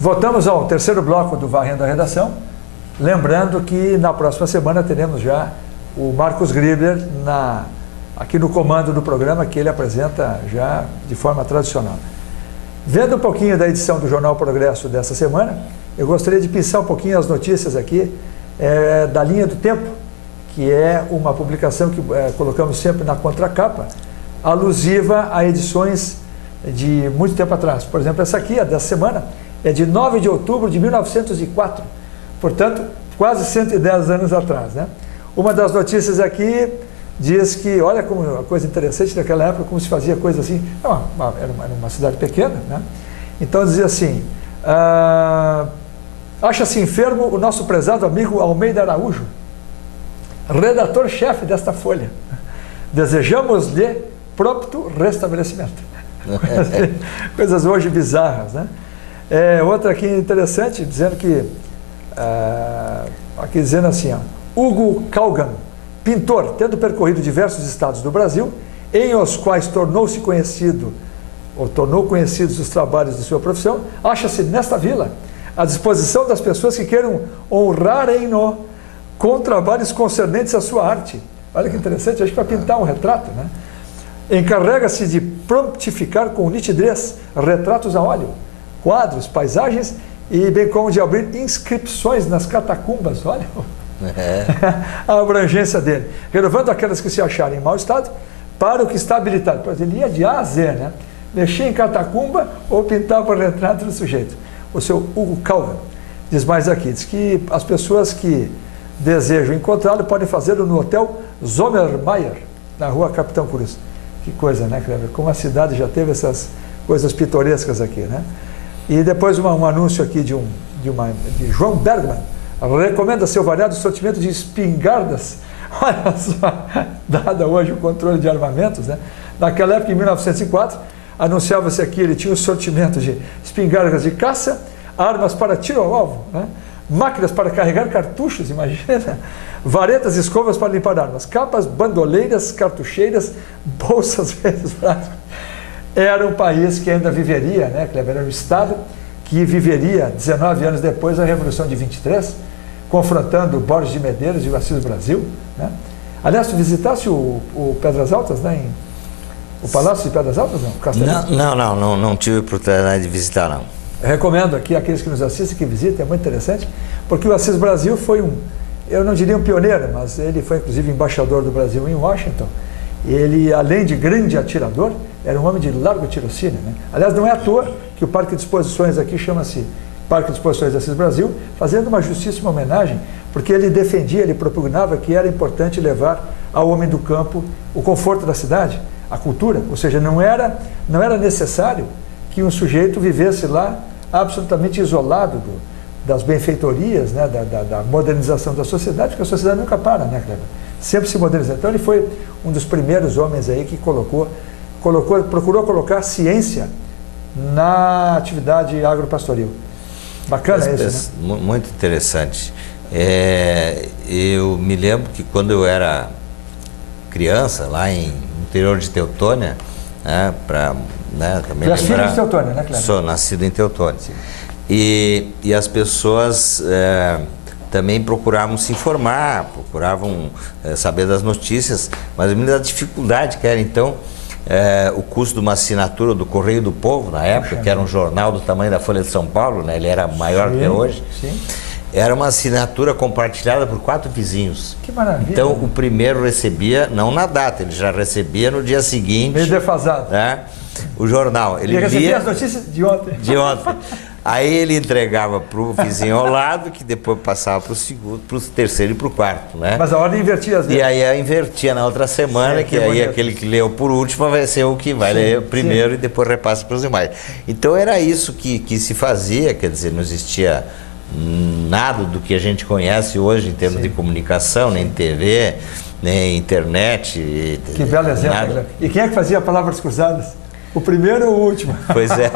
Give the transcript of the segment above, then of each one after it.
Voltamos ao terceiro bloco do Varrendo a Redação, lembrando que na próxima semana teremos já o Marcos Gribler aqui no comando do programa, que ele apresenta já de forma tradicional. Vendo um pouquinho da edição do Jornal Progresso dessa semana, eu gostaria de pensar um pouquinho as notícias aqui da Linha do Tempo, que é uma publicação que colocamos sempre na contracapa, alusiva a edições de muito tempo atrás. Por exemplo, essa aqui, a dessa semana, é de 9 de outubro de 1904, portanto, quase 110 anos atrás, né? Uma das notícias aqui diz que, olha como uma coisa interessante naquela época, como se fazia coisa assim, era uma cidade pequena, né? Então dizia assim, acha-se enfermo o nosso prezado amigo Almeida Araújo, redator-chefe desta folha. Desejamos-lhe prompto restabelecimento. Coisas hoje bizarras, né? Outra aqui interessante, dizendo que, aqui dizendo assim, Hugo Calgan, pintor, tendo percorrido diversos estados do Brasil, em os quais tornou conhecidos os trabalhos de sua profissão, acha-se nesta vila à disposição das pessoas que queiram honrarem-no com trabalhos concernentes à sua arte. Olha que interessante, acho que para pintar um retrato, né? Encarrega-se de prontificar com nitidez retratos a óleo, quadros, paisagens e bem como de abrir inscrições nas catacumbas, olha a abrangência dele, renovando aquelas que se acharem em mau estado para o que está habilitado. Pois ele ia de A a Z, né? Mexia em catacumba ou pintava o retrato do sujeito. O seu Hugo Calvin diz mais aqui, diz que as pessoas que desejam encontrá-lo podem fazê-lo no Hotel Sommermeier, na rua Capitão Cruz. Que coisa, né, Kleber? Como a cidade já teve essas coisas pitorescas aqui, né? E depois um anúncio aqui de João Bergman, recomenda seu variado sortimento de espingardas. Olha só, dada hoje o controle de armamentos, né? Naquela época, em 1904, anunciava-se aqui, ele tinha um sortimento de espingardas de caça, armas para tiro ao alvo, né? Máquinas para carregar cartuchos, imagina, varetas e escovas para limpar armas, capas, bandoleiras, cartucheiras, bolsas, frascos. Era um país que ainda viveria, né, Kleber? Era um Estado que viveria 19 anos depois da Revolução de 23, confrontando Borges de Medeiros e o Assis Brasil, né? Aliás, tu visitaste o Pedras Altas, né? O Palácio de Pedras Altas, não? Não tive oportunidade de visitar, não. Eu recomendo aqui aqueles que nos assistem, que visitem, é muito interessante, porque o Assis Brasil foi eu não diria um pioneiro, mas ele foi inclusive embaixador do Brasil em Washington. Ele, além de grande atirador, era um homem de largo tirocínio, né? Aliás, não é à toa que o Parque de Exposições aqui chama-se Parque de Exposições Assis Brasil, fazendo uma justíssima homenagem, porque ele defendia, ele propugnava que era importante levar ao homem do campo o conforto da cidade, a cultura, ou seja, não era necessário que um sujeito vivesse lá absolutamente isolado das benfeitorias, né, da modernização da sociedade, porque a sociedade nunca para, né, Kleber? Sempre se moderniza. Então ele foi um dos primeiros homens aí que procurou colocar ciência na atividade agropastoril. Bacana isso, né? Muito interessante. Eu me lembro que quando eu era criança, lá no interior de Teutônia, né, também tu és filho de Teutônia, né, Cleber? Sou nascido em Teutônia. E as pessoas também procuravam se informar, procuravam saber das notícias, mas a dificuldade que era, então, o custo de uma assinatura do Correio do Povo, na época, que era um jornal do tamanho da Folha de São Paulo, né, ele era maior que hoje. Sim. Era uma assinatura compartilhada por 4 vizinhos. Que maravilha. Então, o primeiro recebia, não na data, ele já recebia no dia seguinte. Meio defasado. Né, o jornal. Ele recebia as notícias de ontem. De ontem. Aí ele entregava para o vizinho ao lado, que depois passava para o segundo, para o terceiro e para o quarto, né? Mas a ordem invertia às vezes. E aí invertia na outra semana, sim, que aí bonito. Aquele que leu por último vai ser o que vai ler primeiro, sim, e depois repassa para os demais. Então era isso que se fazia, quer dizer, não existia nada do que a gente conhece hoje em termos, sim, de comunicação, nem TV, nem internet. Que belo exemplo. Nada. E quem é que fazia palavras cruzadas? O primeiro ou o último? Pois é.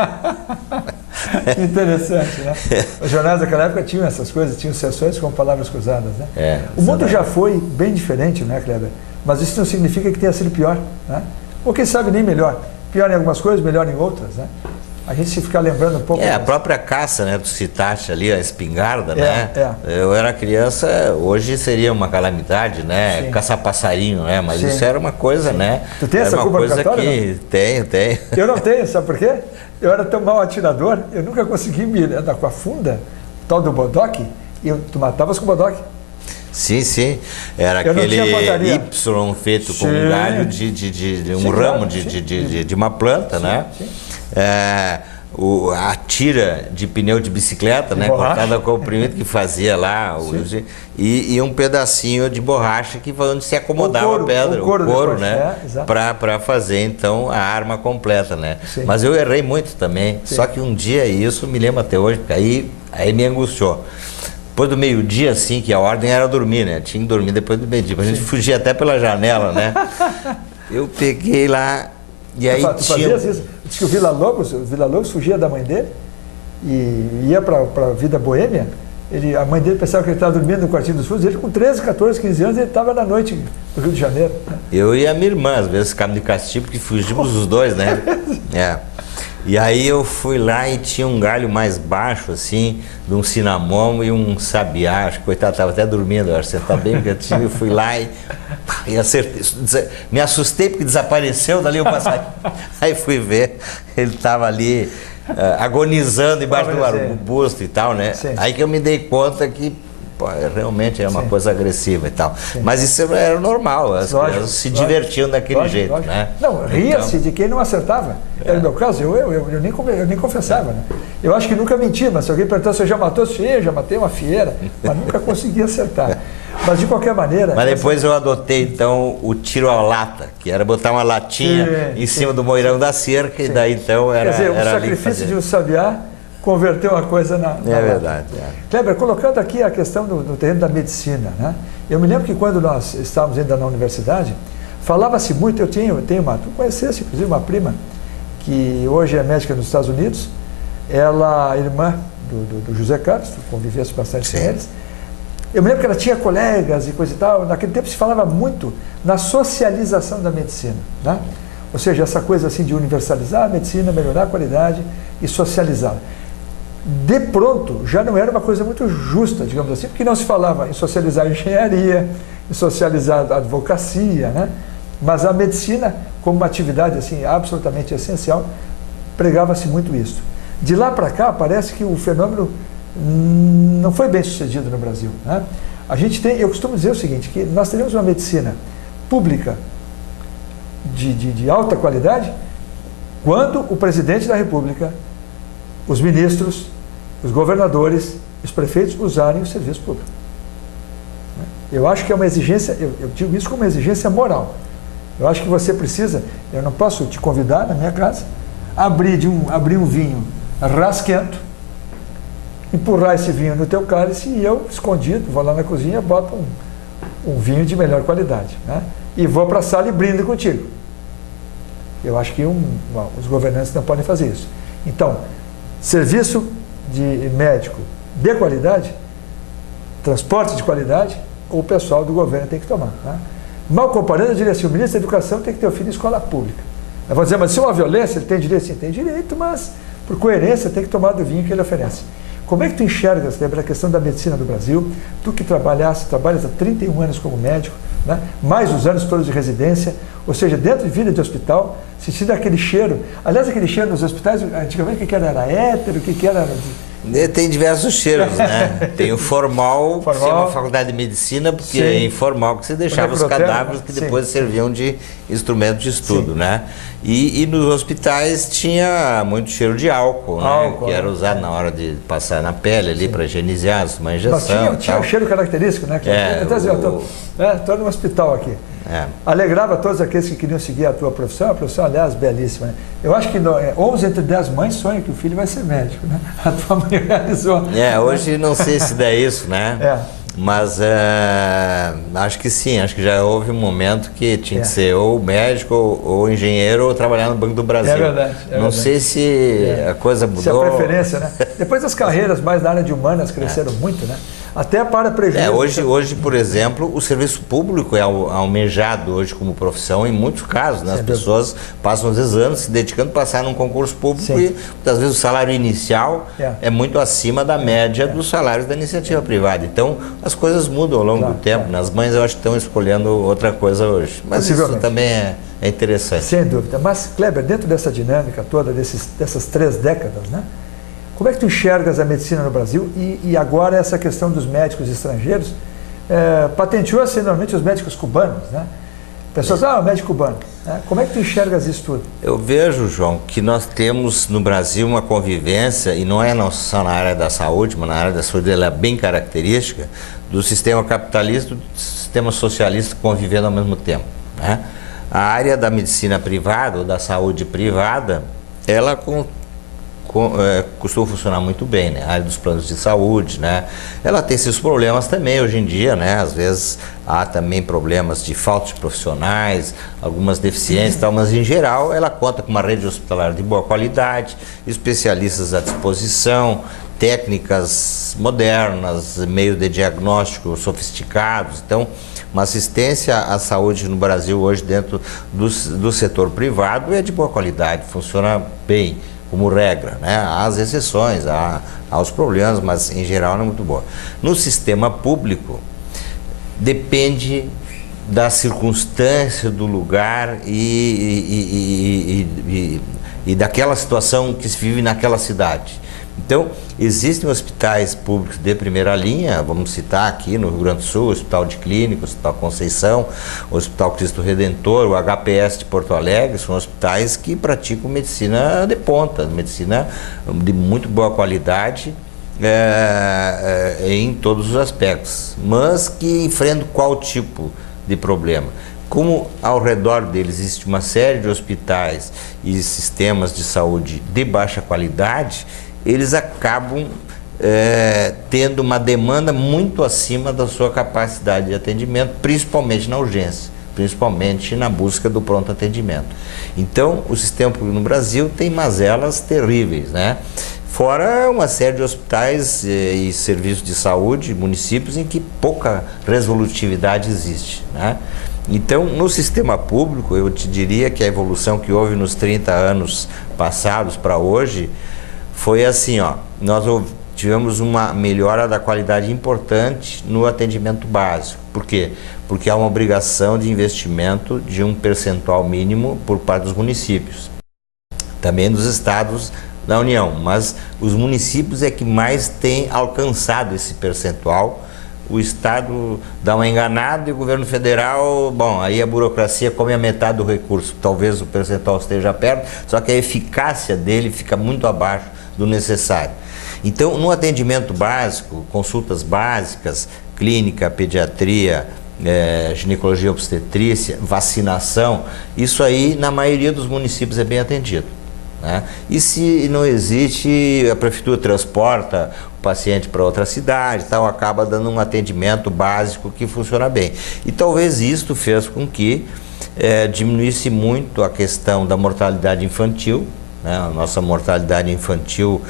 Interessante, né? Os jornais daquela época tinham essas coisas, tinham sessões com palavras cruzadas, né? O mundo já foi bem diferente, né, Kleber? Mas isso não significa que tenha sido pior, né? Ou quem sabe nem melhor. Pior em algumas coisas, melhor em outras, né? A gente se ficar lembrando um pouco... A própria caça, né? Tu citaste ali a espingarda, né? É. Eu era criança, hoje seria uma calamidade, né? Sim. Caçar passarinho, né? Mas Sim. isso era uma coisa, Sim. né? Tu tem essa era uma culpa coisa obrigatória, que... Tenho. Eu não tenho, sabe por quê? Eu era tão mau atirador, eu nunca consegui me dar com a funda, tal do bodoque, e tu matavas com o bodoque. Sim. Era Eu não aquele tinha pontaria. Y feito com Sim. um galho de um Sim, ramo claro, de uma planta, né? Sim. A tira de pneu de bicicleta, né? Borracha. Cortada com comprimido que fazia lá, e um pedacinho de borracha que foi onde se acomodava O couro, a pedra, o couro depois, né? exato. Para fazer então a arma completa, né? Sim. Mas eu errei muito também. Sim. Só que um dia, isso me lembro até hoje, porque aí me angustiou. Depois do meio-dia, assim, que a ordem era dormir, né? Tinha que dormir depois do meio-dia. A gente fugia até pela janela, né? Eu peguei lá e aí Tu fazias isso? Diz que o Vila Lobos fugia da mãe dele e ia para a vida boêmia. A mãe dele pensava que ele estava dormindo no quartinho dos fundos. Ele com 13, 14, 15 anos, ele estava na noite no Rio de Janeiro. Eu e a minha irmã, às vezes, ficávamos de castigo, porque fugimos os dois, né? E aí eu fui lá e tinha um galho mais baixo, assim, de um cinamomo e um sabiá. Acho que coitado, estava até dormindo, eu acho que você está bem quietinho. Eu fui lá e acertei. Me assustei porque desapareceu dali o passarinho. Aí fui ver, ele estava ali agonizando embaixo do arbusto e tal, né? Sim. Aí que eu me dei conta que realmente é uma Sim. coisa agressiva e tal. Sim. Mas isso era normal, as Lógico, crianças se lógico, divertiam daquele lógico, jeito, lógico. né? Não, ria-se Então, de quem não acertava. Era o meu caso, eu nem confessava, né? Eu acho que nunca menti, mas se alguém perguntar se eu já matou, eu já matei uma fieira, mas nunca consegui acertar. Mas de qualquer maneira... Mas depois eu adotei então o tiro à lata, que era botar uma latinha em cima do moirão da cerca e daí então era... Quer dizer, o era sacrifício de um sabiá converteu a coisa na verdade. Kleber, colocando aqui a questão do terreno da medicina, né? Eu me lembro que quando nós estávamos ainda na universidade, falava-se muito, tu conhecesse inclusive uma prima, que hoje é médica nos Estados Unidos, ela, irmã do José Carlos, tu convivesse bastante com eles. Eu me lembro que ela tinha colegas e coisa e tal, naquele tempo se falava muito na socialização da medicina, né? Ou seja, essa coisa assim de universalizar a medicina, melhorar a qualidade e socializá-la. De pronto, já não era uma coisa muito justa, digamos assim, porque não se falava em socializar a engenharia, em socializar a advocacia, né? Mas a medicina, como uma atividade assim, absolutamente essencial, pregava-se muito isso. De lá para cá, parece que o fenômeno não foi bem sucedido no Brasil, né? Eu costumo dizer o seguinte, que nós teríamos uma medicina pública de alta qualidade quando o presidente da República, os ministros, os governadores, os prefeitos usarem o serviço público. Eu acho que é uma exigência, eu digo isso como uma exigência moral. Eu acho que você precisa, eu não posso te convidar na minha casa, abrir um vinho rasquento, empurrar esse vinho no teu cálice e eu, escondido, vou lá na cozinha, boto um vinho de melhor qualidade, né? E vou para a sala e brindo contigo. Eu acho que os governantes não podem fazer isso. Então, serviço de médico de qualidade, transporte de qualidade, o pessoal do governo tem que tomar. Né? Mal comparando, eu diria assim, o ministro da Educação tem que ter o filho em escola pública. Eu vou dizer, mas se é uma violência, ele tem direito? Sim, tem direito, mas por coerência tem que tomar do vinho que ele oferece. Como é que tu enxergas, Kleber, a questão da medicina do Brasil? Tu que trabalhas há 31 anos como médico, né? Mais os anos todos de residência, ou seja, dentro de vida de hospital, sentindo aquele cheiro. Aliás, aquele cheiro nos hospitais, antigamente o que era? Era hétero, o que era? Tem diversos cheiros, né? Tem o formal, que é uma faculdade de medicina, porque Sim. é informal que você deixava os cadáveres que depois serviam de instrumento de estudo, Sim. né? E nos hospitais tinha muito cheiro de álcool, né? Que era usado na hora de passar na pele ali para higienizar, uma injeção. Mas tinha um cheiro característico, né? Estou no hospital aqui. Alegrava todos aqueles que queriam seguir a tua profissão, a profissão, aliás, belíssima. Né? Eu acho que 11 entre 10 mães sonham que o filho vai ser médico, né? A tua mãe realizou. Hoje não sei se dá isso, né? Mas acho que sim, acho que já houve um momento que tinha que ser ou médico, ou engenheiro, ou trabalhar no Banco do Brasil. É verdade. Não sei se a coisa mudou. Se a preferência, né? Depois as carreiras mais na área de humanas cresceram muito, né? até para prejuízo. Hoje, por exemplo, o serviço público é almejado hoje como profissão em muitos casos, né? As pessoas passam às vezes anos se dedicando a passar num concurso público. Sim. E muitas vezes o salário inicial é muito acima da média dos salários da iniciativa privada. Então as coisas mudam ao longo do tempo. As mães eu acho que estão escolhendo outra coisa hoje. Mas isso também é interessante. Sem dúvida. Mas, Kleber, dentro dessa dinâmica toda, dessas 3 décadas, né? Como é que tu enxergas a medicina no Brasil e agora essa questão dos médicos estrangeiros? Patenteou-se normalmente os médicos cubanos, né? Pessoas, o médico cubano. Né? Como é que tu enxergas isso tudo? Eu vejo, João, que nós temos no Brasil uma convivência, e não é só na área da saúde, mas na área da saúde ela é bem característica, do sistema capitalista e do sistema socialista convivendo ao mesmo tempo. Né? A área da medicina privada, ou da saúde privada, ela costuma funcionar muito bem, né? A área dos planos de saúde, né? Ela tem seus problemas também hoje em dia, né? Às vezes há também problemas de falta de profissionais, algumas deficiências e tal, mas em geral ela conta com uma rede hospitalar de boa qualidade, especialistas à disposição, técnicas modernas, meios de diagnóstico sofisticados. Então, uma assistência à saúde no Brasil hoje dentro do setor privado é de boa qualidade, funciona bem, como regra, né? Há as exceções, há os problemas, mas em geral não é muito boa. No sistema público, depende da circunstância, do lugar e daquela situação que se vive naquela cidade. Então, existem hospitais públicos de primeira linha, vamos citar aqui no Rio Grande do Sul, o Hospital de Clínica, o Hospital Conceição, o Hospital Cristo Redentor, o HPS de Porto Alegre, são hospitais que praticam medicina de ponta, medicina de muito boa qualidade em todos os aspectos, mas que enfrentam qual tipo de problema? Como ao redor deles existe uma série de hospitais e sistemas de saúde de baixa qualidade, eles acabam tendo uma demanda muito acima da sua capacidade de atendimento, principalmente na urgência, principalmente na busca do pronto atendimento. Então, o sistema público no Brasil tem mazelas terríveis, né? Fora uma série de hospitais e serviços de saúde, municípios, em que pouca resolutividade existe, né? Então, no sistema público, eu te diria que a evolução que houve nos 30 anos passados para hoje foi assim, nós tivemos uma melhora da qualidade importante no atendimento básico. Por quê? Porque há uma obrigação de investimento de um percentual mínimo por parte dos municípios, também dos estados da União, mas os municípios é que mais têm alcançado esse percentual. O Estado dá uma enganada e o governo federal, bom, aí a burocracia come a metade do recurso. Talvez o percentual esteja perto, só que a eficácia dele fica muito abaixo do necessário. Então, no atendimento básico, consultas básicas, clínica, pediatria, ginecologia, obstetrícia, vacinação, isso aí na maioria dos municípios é bem atendido, né? E se não existe, a prefeitura transporta o paciente para outra cidade, tal, acaba dando um atendimento básico que funciona bem. E talvez isto fez com que diminuísse muito a questão da mortalidade infantil, né? A nossa mortalidade infantil,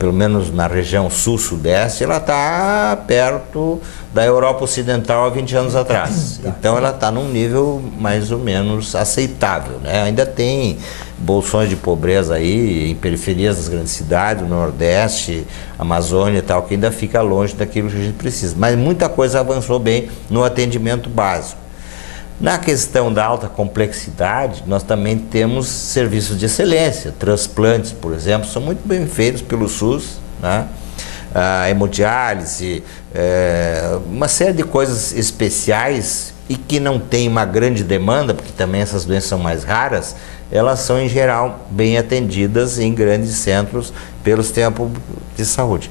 pelo menos na região sul-sudeste, ela está perto da Europa Ocidental há 20 anos atrás. Então ela está num nível mais ou menos aceitável, né? Ainda tem bolsões de pobreza aí em periferias das grandes cidades, no Nordeste, Amazônia e tal, que ainda fica longe daquilo que a gente precisa. Mas muita coisa avançou bem no atendimento básico. Na questão da alta complexidade, nós também temos serviços de excelência. Transplantes, por exemplo, são muito bem feitos pelo SUS, né? A hemodiálise, uma série de coisas especiais e que não tem uma grande demanda, porque também essas doenças são mais raras, elas são em geral bem atendidas em grandes centros pelo sistema público de saúde.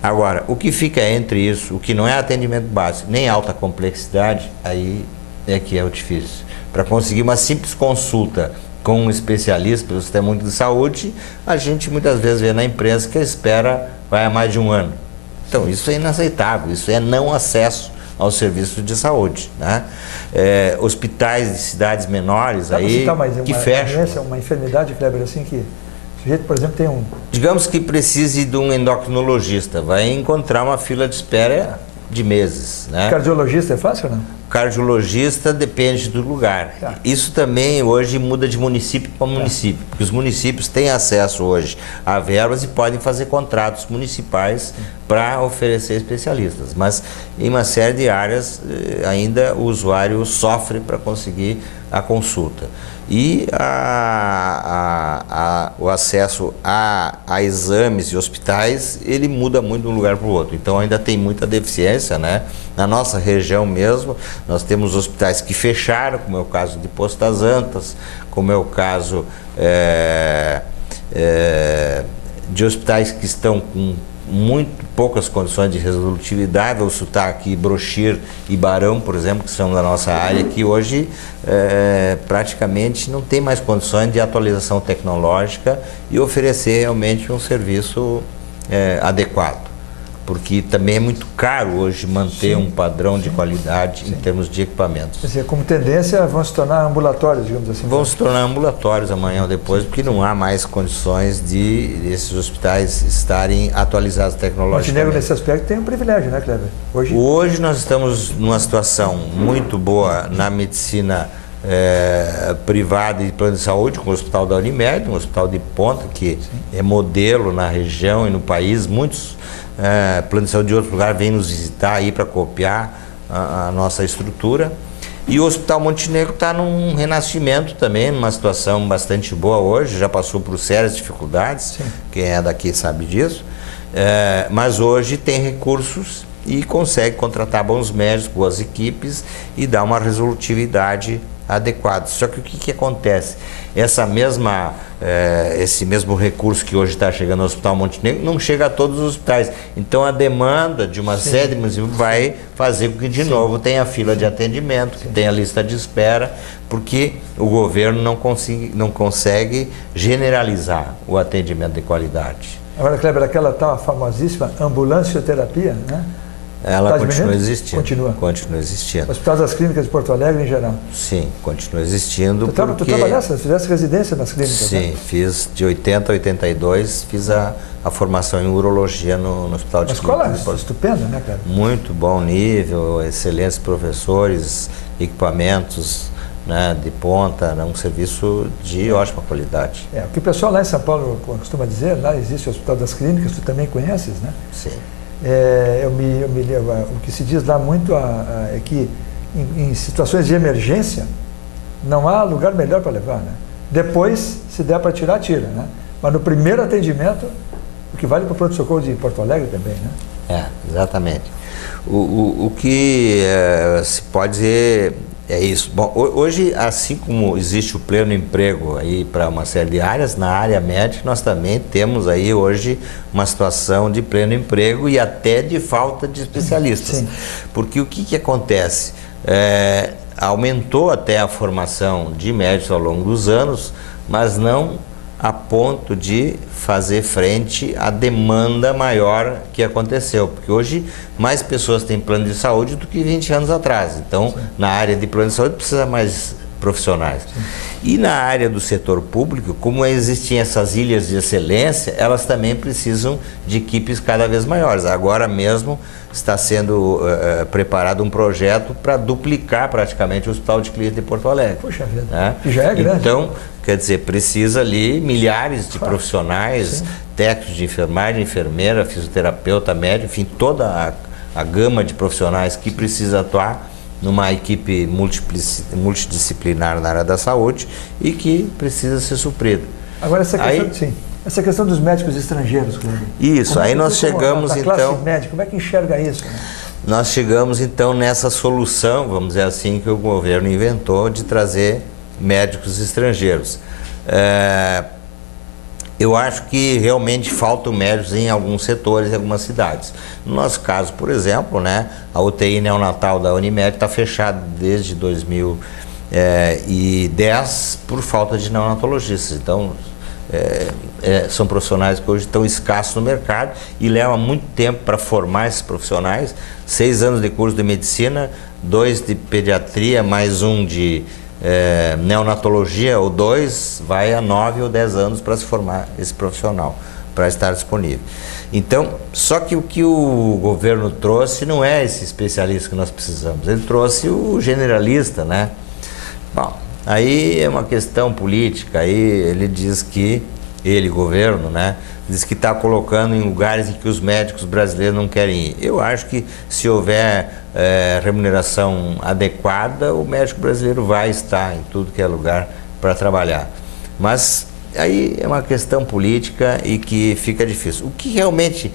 Agora, o que fica entre isso, o que não é atendimento básico, nem alta complexidade, aí é que é o difícil. Para conseguir uma simples consulta com um especialista pelo sistema único de saúde, a gente muitas vezes vê na imprensa que a espera vai a mais de um ano. Então, isso é inaceitável, isso é não acesso ao serviço de saúde, né? Hospitais de cidades menores aí que fecham. Uma enfermidade, Kleber, assim que o sujeito, por exemplo, tem um... Digamos que precise de um endocrinologista, vai encontrar uma fila de espera de meses, né? Cardiologista é fácil ou não? Cardiologista depende do lugar. Tá. Isso também hoje muda de município para município, porque os municípios têm acesso hoje a verbas e podem fazer contratos municipais para oferecer especialistas. Mas em uma série de áreas ainda o usuário sofre para conseguir a consulta. E o acesso a exames e hospitais, ele muda muito de um lugar para o outro. Então ainda tem muita deficiência, né? Na nossa região mesmo, nós temos hospitais que fecharam, como é o caso de Poço das Antas, como é o caso de hospitais que estão com muito poucas condições de resolutividade. Vou citar aqui Brochir e Barão, por exemplo, que são da nossa área, que hoje praticamente não tem mais condições de atualização tecnológica e oferecer realmente um serviço adequado. Porque também é muito caro hoje manter um padrão de qualidade em termos de equipamentos. Quer dizer, como tendência, vão se tornar ambulatórios, digamos assim. Vão se tornar ambulatórios amanhã ou depois, porque não há mais condições de esses hospitais estarem atualizados tecnologicamente. Montenegro, nesse aspecto, tem um privilégio, né, Kleber? Hoje nós estamos numa situação muito boa na medicina privada e plano de saúde, com o Hospital da Unimed, um hospital de ponta que é modelo na região e no país. Muitos plano de saúde de outro lugar vem nos visitar aí para copiar a nossa estrutura. E o Hospital Montenegro está num renascimento também, numa situação bastante boa hoje, já passou por sérias dificuldades, quem é daqui sabe disso, mas hoje tem recursos e consegue contratar bons médicos, boas equipes e dar uma resolutividade adequada. Só que o que acontece? Esse mesmo recurso que hoje está chegando ao Hospital Montenegro não chega a todos os hospitais. Então a demanda de uma série de municípios vai fazer com que de novo tenha fila de atendimento, que tenha lista de espera, porque o governo não consegue generalizar o atendimento de qualidade. Agora, Kleber, aquela tal famosíssima ambulancioterapia, né? Ela continua existindo. Continua existindo. Hospital das Clínicas de Porto Alegre em geral. Sim, continua existindo. Tu trabalhaste, fizeste residência nas clínicas? Sim, né? Fiz de 80 a 82, fiz a formação em urologia no Hospital de Clínicas. Uma escola estupenda, né, cara? Muito bom nível, excelentes professores, equipamentos, né, de ponta, um serviço de ótima qualidade. O que o pessoal lá em São Paulo costuma dizer, lá existe o Hospital das Clínicas, tu também conheces, né? Sim. Eu me lembro, o que se diz lá muito é que em situações de emergência não há lugar melhor para levar, né? Depois, se der para tirar, tira, né? Mas no primeiro atendimento, o que vale para o pronto-socorro de Porto Alegre também, né? Exatamente. O que se pode dizer é isso. Bom, hoje, assim como existe o pleno emprego aí para uma série de áreas, na área médica nós também temos aí hoje uma situação de pleno emprego e até de falta de especialistas. Sim. Porque o que acontece? Aumentou até a formação de médicos ao longo dos anos, mas não a ponto de fazer frente à demanda maior que aconteceu, porque hoje mais pessoas têm plano de saúde do que 20 anos atrás. Então, na área de plano de saúde precisa mais profissionais. E na área do setor público, como existem essas ilhas de excelência, elas também precisam de equipes cada vez maiores. Agora mesmo está sendo preparado um projeto para duplicar praticamente o Hospital de Clínicas de Porto Alegre. Puxa vida, né? Que já é grande. Então, quer dizer, precisa ali milhares de profissionais, técnicos de enfermagem, enfermeira, fisioterapeuta, médico, enfim, toda a gama de profissionais que precisa atuar numa equipe multidisciplinar na área da saúde e que precisa ser suprida. Agora essa questão dos médicos estrangeiros, Cleber. Isso, aí nós chegamos então... classe médica, como é que enxerga isso? Né? Nós chegamos então nessa solução, vamos dizer assim, que o governo inventou de trazer médicos estrangeiros. Eu acho que realmente faltam médicos em alguns setores, em algumas cidades. No nosso caso, por exemplo, né, a UTI neonatal da Unimed está fechada desde 2010 por falta de neonatologistas. Então, são profissionais que hoje estão escassos no mercado e leva muito tempo para formar esses profissionais. 6 anos de curso de medicina, 2 de pediatria, mais um de neonatologia, ou 2, vai a 9 ou 10 anos para se formar esse profissional, para estar disponível. Então, só que o que o governo trouxe não é esse especialista que nós precisamos, ele trouxe o generalista, né? Bom, aí é uma questão política, aí ele diz que, governo, né? Diz que está colocando em lugares em que os médicos brasileiros não querem ir. Eu acho que se houver remuneração adequada, o médico brasileiro vai estar em tudo que é lugar para trabalhar. Mas aí é uma questão política e que fica difícil. O que realmente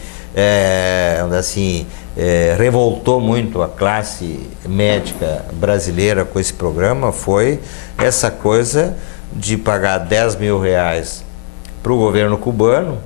revoltou muito a classe médica brasileira com esse programa foi essa coisa de pagar 10 mil reais para o governo cubano,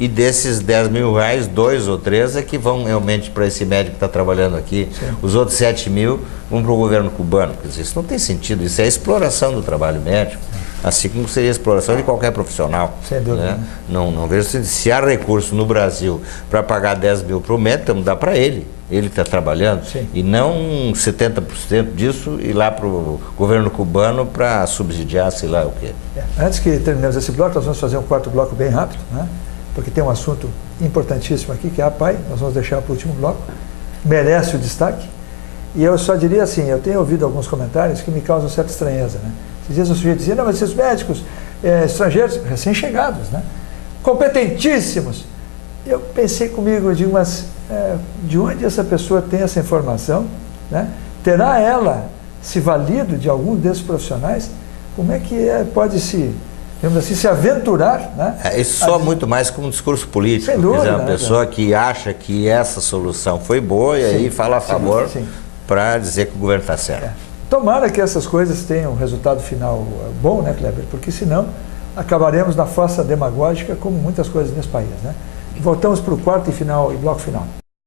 e desses 10 mil reais, 2 ou 3 é que vão realmente para esse médico que está trabalhando aqui. Sim. Os outros 7 mil vão para o governo cubano. Quer dizer, isso não tem sentido, isso é exploração do trabalho médico, assim como seria a exploração de qualquer profissional. Sem dúvida. Né? Não vejo se há recurso no Brasil para pagar 10 mil para o médico, então dá para ele que está trabalhando. Sim. E não 70% disso ir lá para o governo cubano para subsidiar sei lá o quê. Antes que terminemos esse bloco, nós vamos fazer um quarto bloco bem rápido, né? Porque tem um assunto importantíssimo aqui, que é a APAE, nós vamos deixar para o último bloco, merece o destaque. E eu só diria assim, eu tenho ouvido alguns comentários que me causam certa estranheza, né? Esses dias o sujeito dizia, não, mas esses médicos estrangeiros, recém-chegados, né? Competentíssimos. Eu pensei comigo, de onde essa pessoa tem essa informação, né? Terá ela se valido de algum desses profissionais? Como é que pode se aventurar, né? Isso soa muito mais como um discurso político. Sem dúvida, quer dizer, uma pessoa que acha que essa solução foi boa e aí fala a favor para dizer que o governo está certo. Tomara que essas coisas tenham um resultado final bom, né, Kleber? Porque senão acabaremos na fossa demagógica como muitas coisas nesse país, né? Voltamos para o quarto e bloco final.